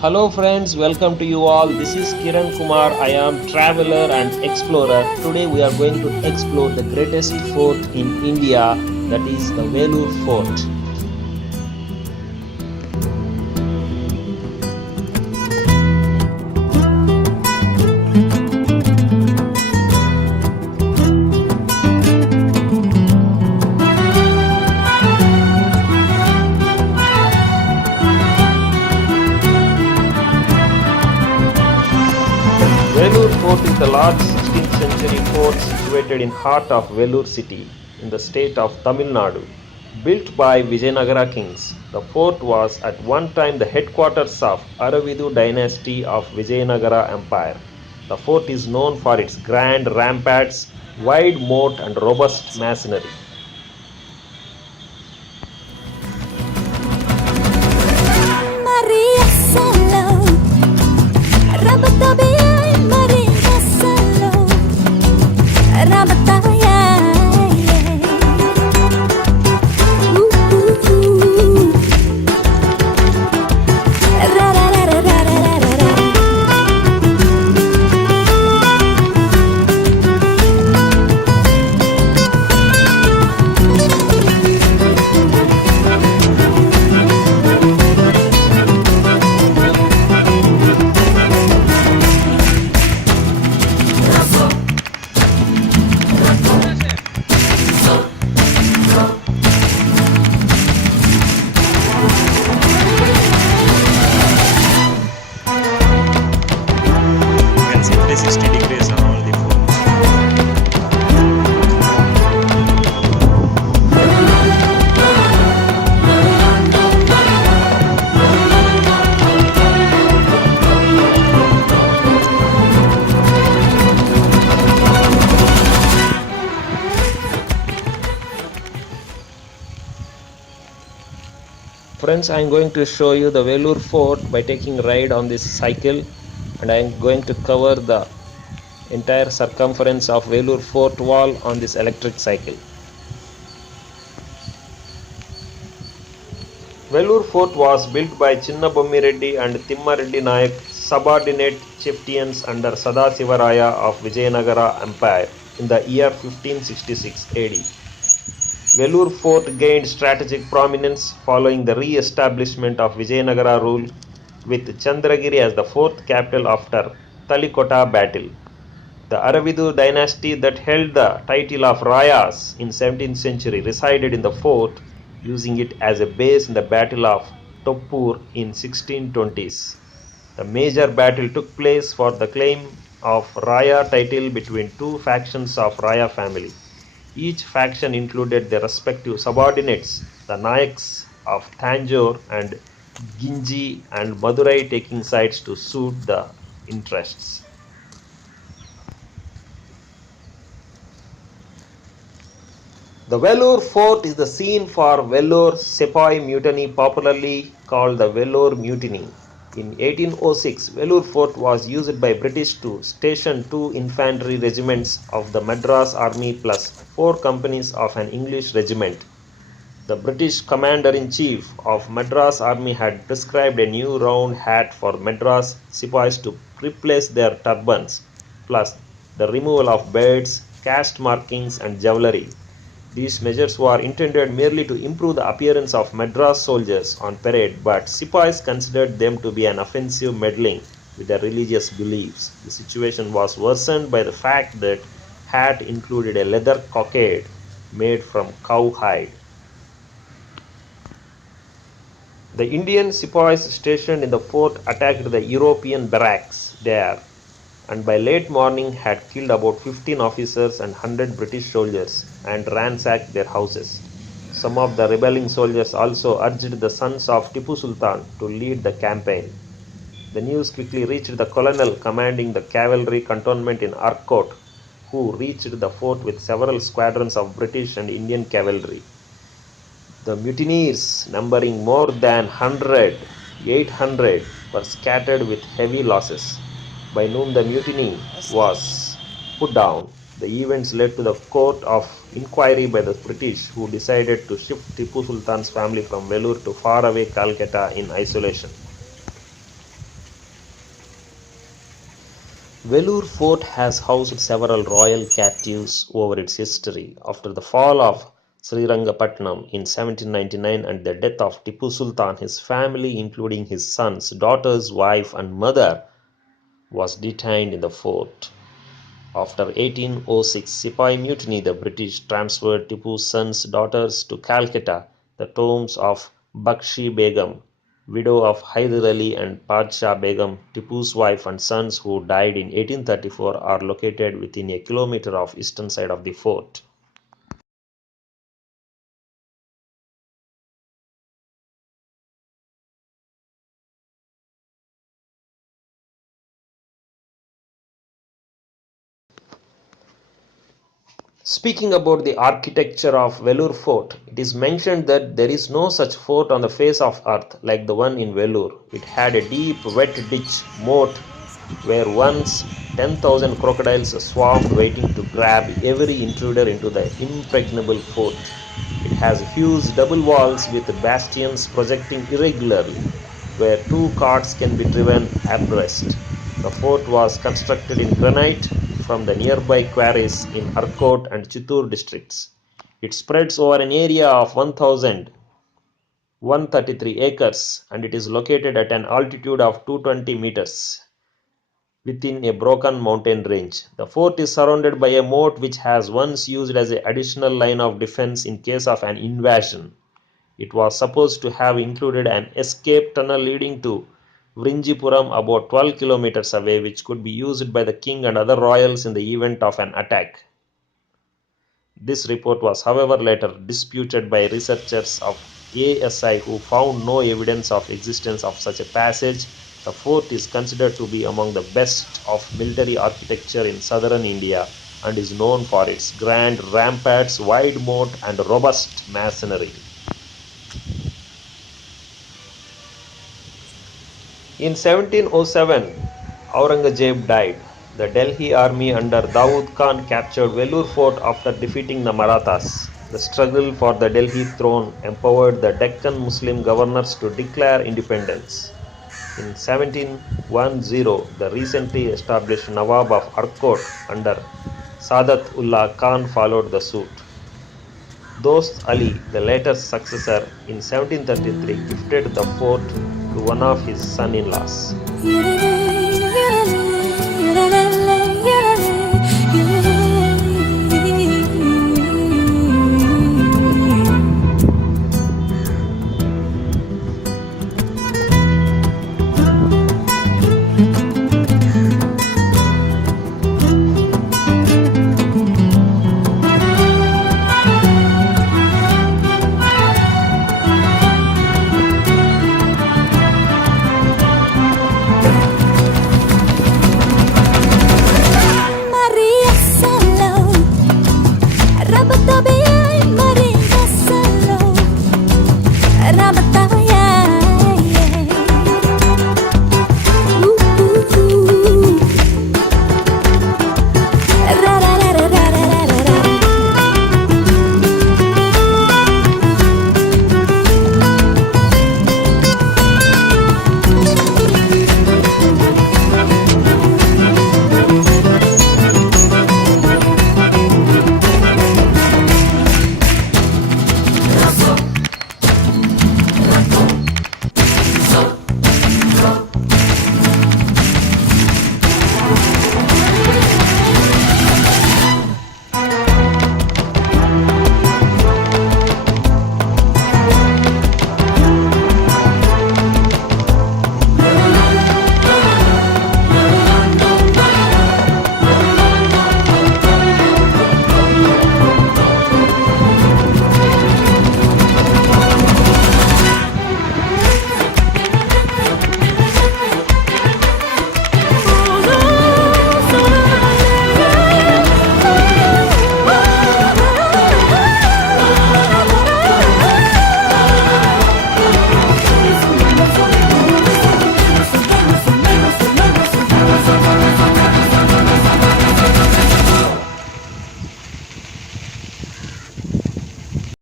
Hello friends, welcome to you all. This is Kiran Kumar. I am traveler and explorer. Today we are going to explore the greatest fort in India, that is the Vellore Fort. Vellore Fort is the large 16th century fort situated in heart of Vellore city in the state of Tamil Nadu. Built by Vijayanagara kings, the fort was at one time the headquarters of Aravidu dynasty of Vijayanagara Empire. The fort is known for its grand ramparts, wide moat and robust masonry. You can see 360 degrees on all the fort. Friends, I am going to show you the Vellore Fort by taking a ride on this cycle, and I am going to cover the entire circumference of Vellore Fort wall on this electric cycle. Vellore Fort was built by Chinnabommi Reddy and Timmareddy Nayak, subordinate chieftains under Sadasivaraya of Vijayanagara Empire in the year 1566 AD. Vellore Fort gained strategic prominence following the re-establishment of Vijayanagara rule, with Chandragiri as the fourth capital after Talikota battle. The Aravidu dynasty that held the title of Rayas in 17th century resided in the fort, using it as a base in the Battle of Toppur in 1620s. The major battle took place for the claim of Raya title between two factions of Raya family. Each faction included their respective subordinates, the Nayaks of Tanjore and Ginji and Madurai taking sides to suit the interests. The Vellore Fort is the scene for Vellore Sepoy Mutiny, popularly called the Vellore Mutiny. In 1806, Vellore Fort was used by British to station two infantry regiments of the Madras Army plus four companies of an English regiment. The British Commander-in-Chief of Madras Army had prescribed a new round hat for Madras Sepoys to replace their turbans, plus the removal of beards, caste markings and jewellery. These measures were intended merely to improve the appearance of Madras soldiers on parade, but Sepoys considered them to be an offensive meddling with their religious beliefs. The situation was worsened by the fact that hat included a leather cockade made from cow hide. The Indian Sepoys stationed in the fort attacked the European barracks there, and by late morning had killed about 15 officers and 100 British soldiers and ransacked their houses. Some of the rebelling soldiers also urged the sons of Tipu Sultan to lead the campaign. The news quickly reached the colonel commanding the cavalry cantonment in Arcot, who reached the fort with several squadrons of British and Indian cavalry. The mutineers, numbering more than 800, were scattered with heavy losses. By noon, the mutiny was put down. The events led to the court of inquiry by the British, who decided to shift Tipu Sultan's family from Vellore to faraway Calcutta in isolation. Vellore Fort has housed several royal captives over its history. After the fall of Srirangapatnam in 1799 and the death of Tipu Sultan, his family, including his sons, daughters, wife, and mother, was detained in the fort. After 1806 Sepoy Mutiny, the British transferred Tipu's sons' daughters to Calcutta. The tombs of Bakshi Begum, widow of Hyder Ali, and Padshah Begum, Tipu's wife, and sons who died in 1834 are located within a kilometer of eastern side of the fort. Speaking about the architecture of Vellore Fort, it is mentioned that there is no such fort on the face of earth like the one in Vellore. It had a deep wet ditch moat where once 10,000 crocodiles swarmed waiting to grab every intruder into the impregnable fort. It has huge double walls with bastions projecting irregularly, where two carts can be driven abreast. The fort was constructed in granite from the nearby quarries in Arcot and Chittoor districts. It spreads over an area of 1,133 acres and it is located at an altitude of 220 meters within a broken mountain range. The fort is surrounded by a moat which has once used as an additional line of defense in case of an invasion. It was supposed to have included an escape tunnel leading to Vrinjipuram about 12 kilometers away, which could be used by the king and other royals in the event of an attack. This report was however later disputed by researchers of ASI who found no evidence of existence of such a passage. The fort is considered to be among the best of military architecture in southern India and is known for its grand ramparts, wide moat and robust masonry. In 1707, Aurangzeb died. The Delhi army under Dawood Khan captured Vellore Fort after defeating the Marathas. The struggle for the Delhi throne empowered the Deccan Muslim governors to declare independence. In 1710, the recently established Nawab of Arcot under Sadat Ullah Khan followed the suit. Dost Ali, the later successor, in 1733 gifted the fort to one of his son-in-laws.